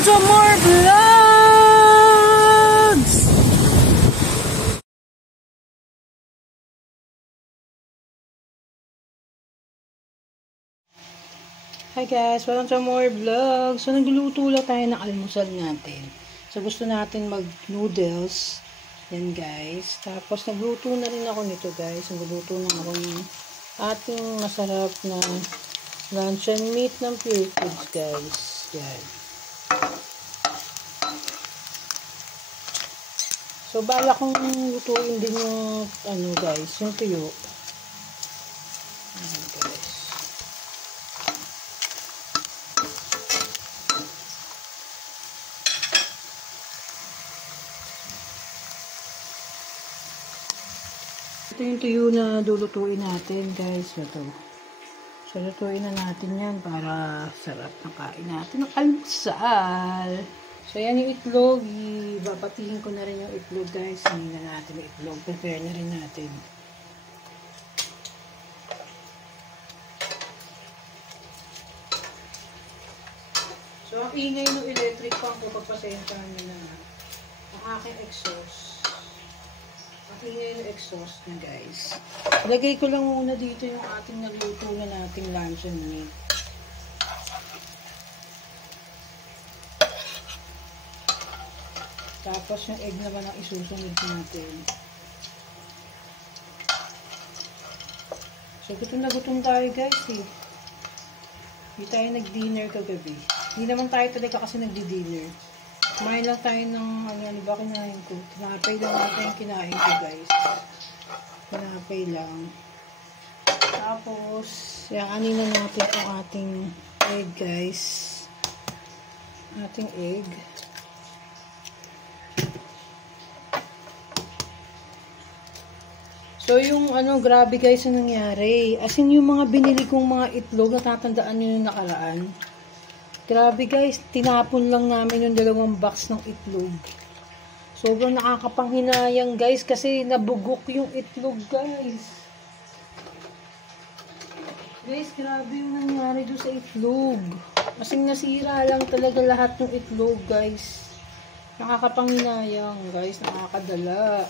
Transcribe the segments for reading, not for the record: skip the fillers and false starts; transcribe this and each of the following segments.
To more vlogs! Hi guys, welcome to more vlogs. So nagluluto lang tayo ng almusal natin. So gusto natin mag noodles. Yan guys. Tapos nagluto na rin ako nito guys. Nagluto na ako ng ating masarap na luncheon meat ng Pure Foods guys. Yan. So, bala kong lutuin din yung, guys, yung tuyo. Ayan, guys. Ito yung tuyo na lulutuin natin, guys. Ito. So, lutuin na natin yan para sarap na kain natin ng almusal. So, yan yung itlog. Babatihin ko na rin yung itlog, guys. Hindi na natin yung itlog. Prepare na rin natin. So, ang ingay ng electric fan ko, pagpasensyahan nyo na ang aking exhaust. Ang ingay ng exhaust na, guys. Lagay ko lang muna dito yung ating nagluto na nating luncheon meat. Tapos yung egg naman ang isusunod natin. So, gutom na gutom tayo guys eh. Hindi tayo nag-dinner kagabi. Hindi naman tayo talaga kasi nagdi-dinner. Kumain lang tayo ng, ano ba kinain ko? Tinapay lang natin yung kinain ko guys. Tinapay lang. Tapos, anin na natin ang ating egg guys. Ating egg. So, yung grabe guys yung nangyari. As in, yung mga binili kong mga itlog, natatandaan nyo yung nakaraan. Grabe guys, tinapon lang namin yung 2 box ng itlog. Sobrang nakakapanghinayang guys, kasi nabugok yung itlog guys. Guys, grabe yung nangyari doon sa itlog. As in, nasira lang talaga lahat ng itlog guys. Nakakapanghinayang guys, nakakadala.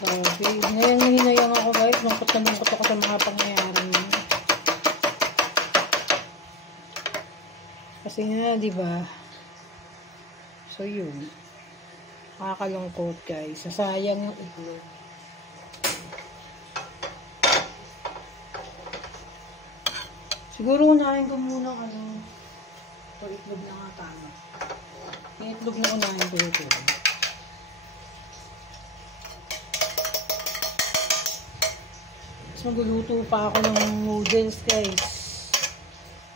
Grabe. Hinayang ako guys. Lungkot na lungkot ako sa mga pangyayari niya. Kasi nga, diba? So, yun. Nakakalungkot guys. Nasayang yung itlog. Siguro unahin ko muna ito itlog na nga tama. Yung itlog na unahin ko ito. Magluluto pa ako ng noodles guys.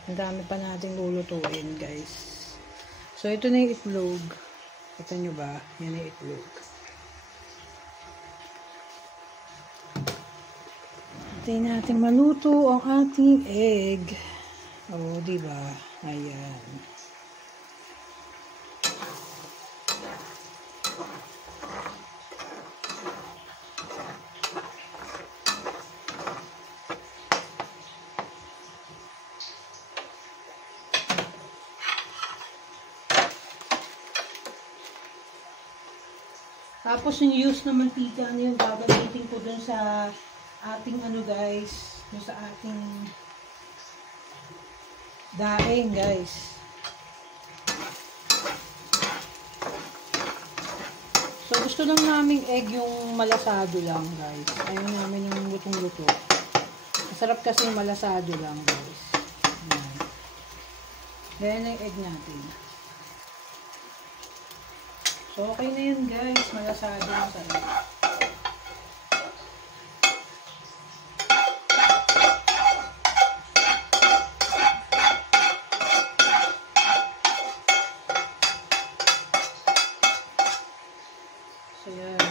Ang dami pa natin lulutuin guys. So ito na yung itlog. Kita nyo ba? Yan yung itlog. Hintayin natin maluto ang ating egg. O, diba? Ayan. Tapos yung use na mantika na yung gagamitin ko dun sa ating guys, dun sa ating daing guys. So gusto lang namin egg yung malasado lang guys. Ayaw namin yung lutong-luto. Masarap kasi yung malasado lang guys. Ayan. Ganyan yung egg natin. So, okay na yun guys. Malasado yung sarap. So, yan.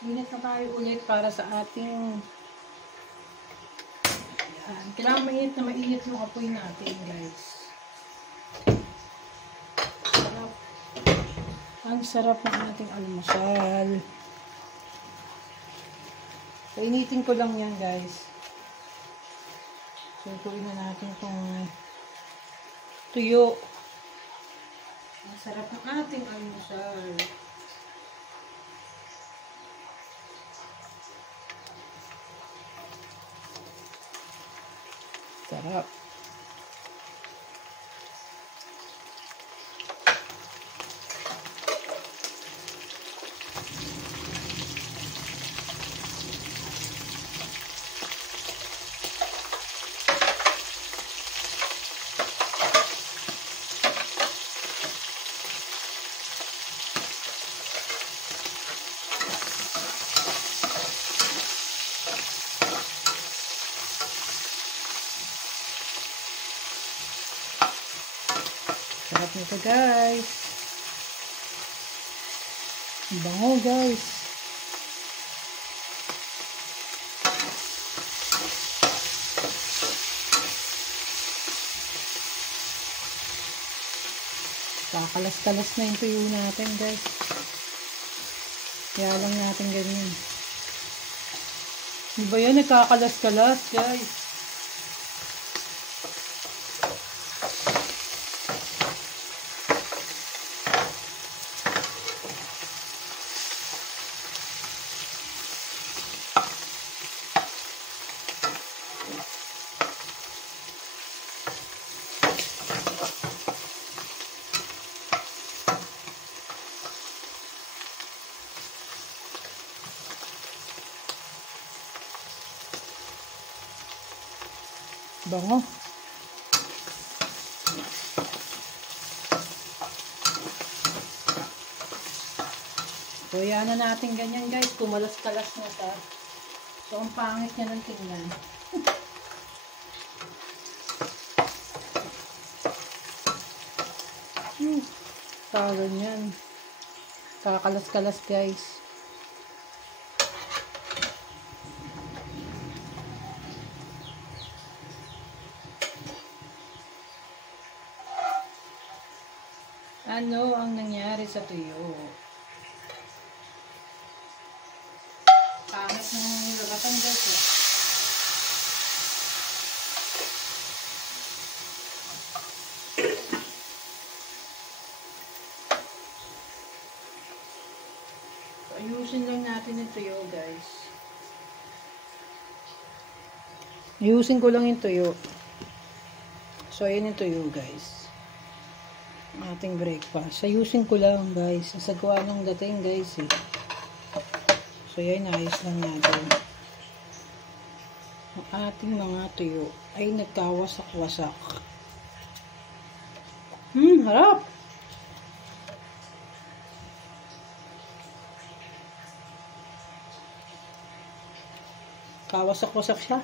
Minit na tayo ulit para sa ating yan. Kailangan mainit na mainit yung apoy natin guys. Ang sarap ng ating almusal. So, initin ko lang yan, guys. Susuin na natin itong tuyo. Ang sarap ng ating almusal. Sarap. Sarap nito guys. Ang bango guys. Kakalas-kalas na yung tuyo natin guys. Kaya lang natin ganyan. Di ba yan? Nagkakalas-kalas guys. Bango. So, yan na natin ganyan guys. Kumalas-kalas na sa. So, ang pangit niya ng tingnan. Talo niyan. Kakalas-kalas guys. Ano ang nangyari sa tuyo? Pangit ng lagatan guys. So, ayusin lang natin yung tuyo guys. Ayusin ko lang yung tuyo. So, ayan yung tuyo guys. Ating breakfast. Ayusin ko lang guys. Sasagawa ng dating guys eh. So yan, ayos lang natin. Ang ating mga tuyo ay nagkawasak-wasak. Harap! Kawasak-wasak siya.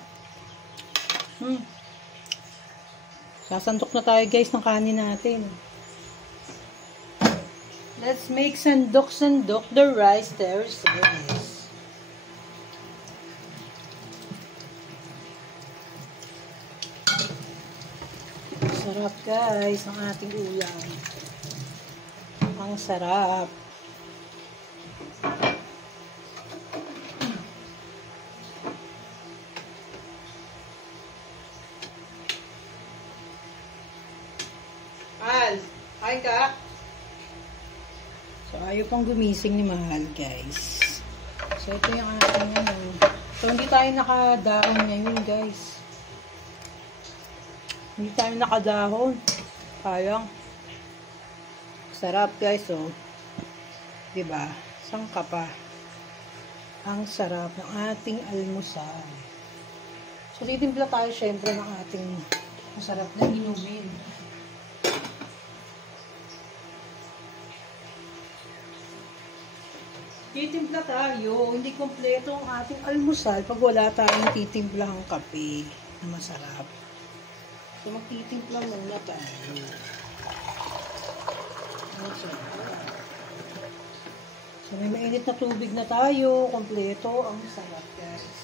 Sasandok na tayo guys ng kanin natin. Let's make sandok-sandok the rice there is. Sarap guys ang ating ulam. Ang sarap. Al, hi ka. So, ayaw pang gumising ni Mahal, guys. So, ito yung ating ano. So, hindi tayo nakadahon ngayon, guys. Hindi tayo nakadahon. Sayang. Sarap, guys, oh. Diba? Sangka pa. Ang sarap ng ating almusal. So, titimpla tayo, syempre, ng ating masarap na inumin. Titimpla tayo, hindi kompleto ang ating almusal pag wala tayong titimplahang kape na masarap. So, magtitimpla muna tayo. So, may mainit na tubig na tayo, kompleto ang sarap, guys.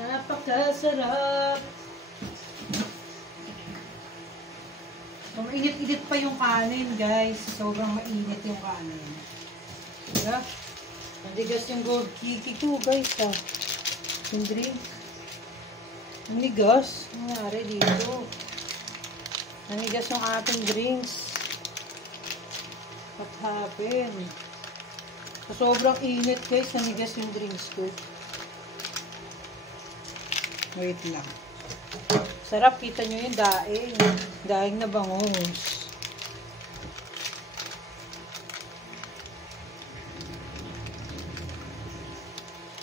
Napakasarap. So, mainit-init pa yung kanin, guys. Sobrang mainit yung kanin. Diba? Nadigas yung gold kiki ko, guys, ha. Yung drink. Nanigas. Nangyari dito. Nanigas yung ating drinks. What happened? So, sobrang init, guys. Nanigas yung drinks ko. Wait lang. Sarap, kita nyo yung daing. Daing na bangus.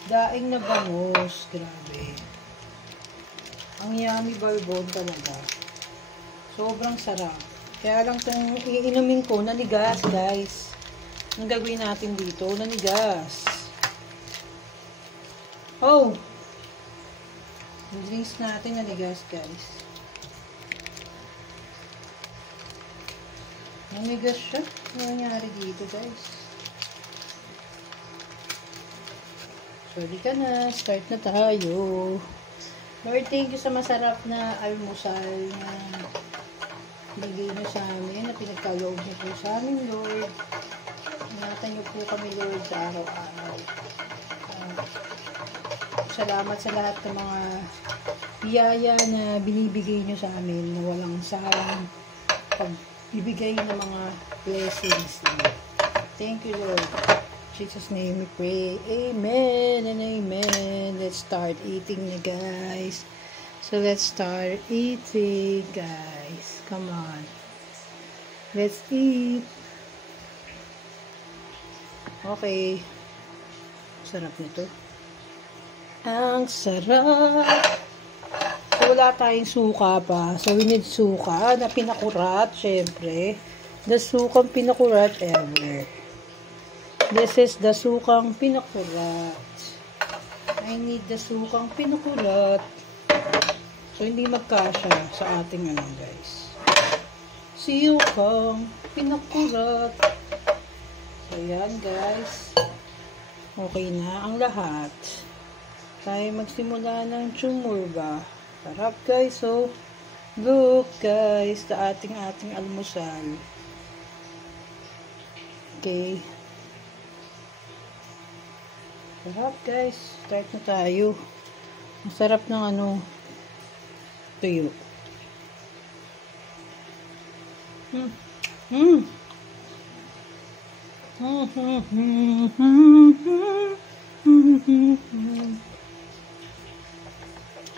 Daing na bangus. Grabe. Ang yummy balbon talaga. Sobrang sarap. Kaya lang itong iinumin ko, nanigas, guys. Ang gagawin natin dito, nanigas. Oh! Yung drinks natin nanigas, guys. Nanigas siya. Ano nangyari dito, guys? Sorry ka na. Start na tayo. Lord, thank you sa masarap na almusal na bigay niyo sa amin, na pinagkaloob niyo po sa amin, Lord. Ingatan niyo po kami, Lord, sa araw-araw. Salamat sa lahat ng mga biyaya na binibigay nyo sa amin na walang sarang pagbibigay ng mga blessings. Thank you, Lord. In Jesus' name we pray. Amen and amen. Let's start eating na, guys. So, let's start eating, guys. Come on. Let's eat. Okay. Sarap nito. Ang sarap. So, wala tayong suka pa. So, we need suka na pinakurat, syempre. The sukang pinakurat ever. This is the sukang pinakurat. I need the sukang pinakurat. So, hindi magkasya sa ating ano, guys. Sukang pinakurat. So, yan, guys. Okay na ang lahat. Tayo magsimula ng chumurba. Sarap, guys. So, look, guys, sa ating almusal. Okay. Sarap, guys. Start na tayo. Ang sarap ng ano, tuyo.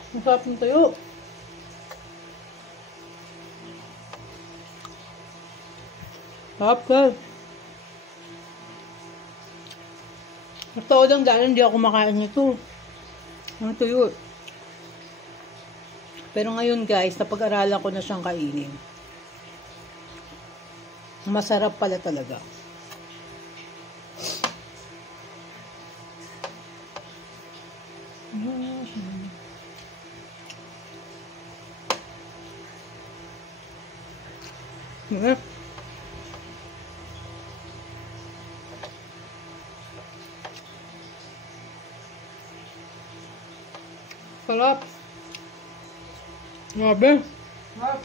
Ang sarap ng tuyo. Sarap, guys. Totoo lang dahil hindi ako makain nito. Ang tuyo. Pero ngayon, guys, napag-aralan ko na siyang kainin. Masarap pala talaga. Sarap. Grabe. Sarap.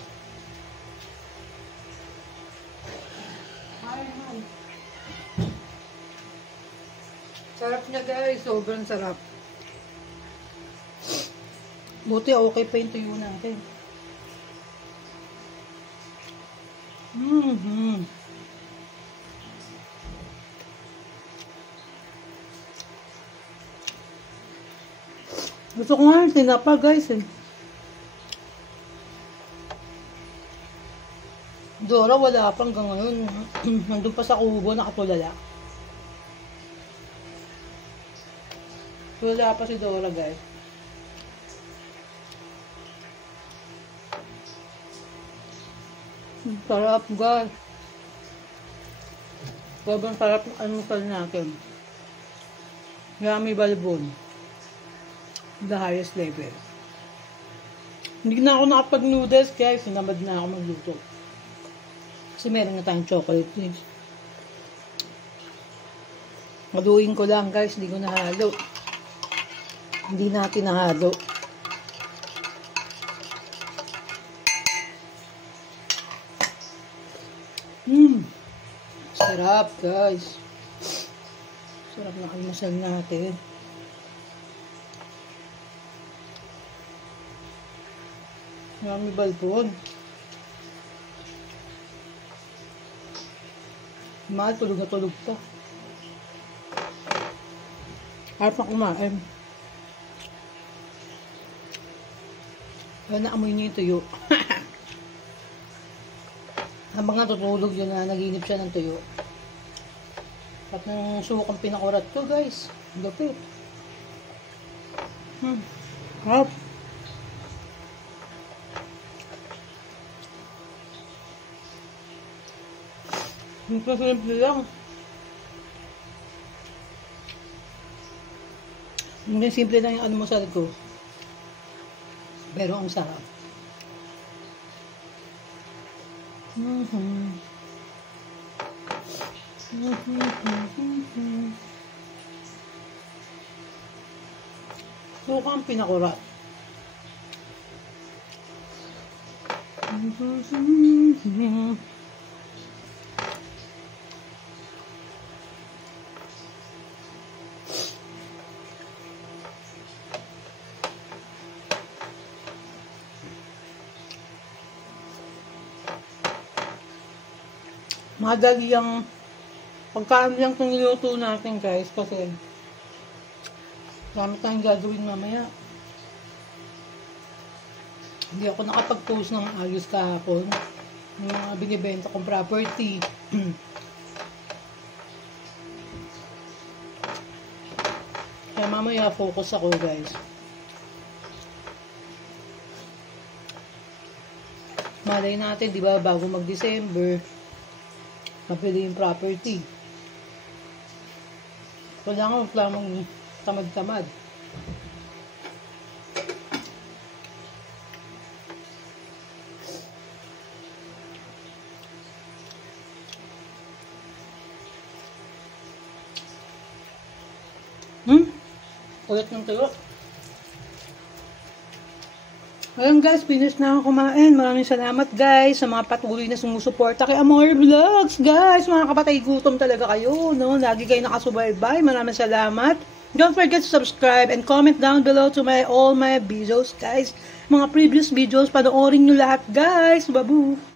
Sarap niya, guys. Sobrang sarap. Buti okay pa yung tuyo natin. Gusto ko nga yung tinapa, guys, eh. Dora, wala pang hanggang ngayon. Nandun pa sa kubo, nakatulala. Wala pa si Dora, guys. Sarap, guys. Sobrang sarap ng almusal natin. Yummy balbon. The highest level. Hindi na ako nakapag-noodles, guys. Sinamad na ako magluto. Kasi meron na tayong chocolate mix. Maluin ko lang, guys. Hindi ko nahalo. Hindi natin nahalo. Sarap, guys. Sarap ng almusal natin. Marami balbon. Mahal, tulog na tulog pa. Harap na kumain. Kaya naamoy niya yung tuyo. Habang natutulog yun na naginip siya ng tuyo. At nang sukang pinakurat ko, guys. Gapit. Harap. Simple lang. Hindi simple lang yung almusal ko. Pero ang sarap. Suka ang pinakurat. Madali ang pagkaan lang itong niluto natin, guys, kasi marami tayong gagawin mamaya. Hindi ako nakapag-post ng ayos kahapon ng mga binibenta kong property. Kaya mamaya focus ako, guys. Malay natin, di ba, bago mag-December, mapili yung property. Kailangan lamang tamad-tamad. Ulit ng tuyo. Ayun, guys, finish na ako kumain. Maraming salamat, guys, sa mga patuloy na sumusuporta kay Amore Vlogs, guys. Mga kapatay, gutom talaga kayo, no? Lagi kayo nakasubaybay. Maraming salamat. Don't forget to subscribe and comment down below to all my videos, guys. Mga previous videos, panoorin nyo lahat, guys. Babu!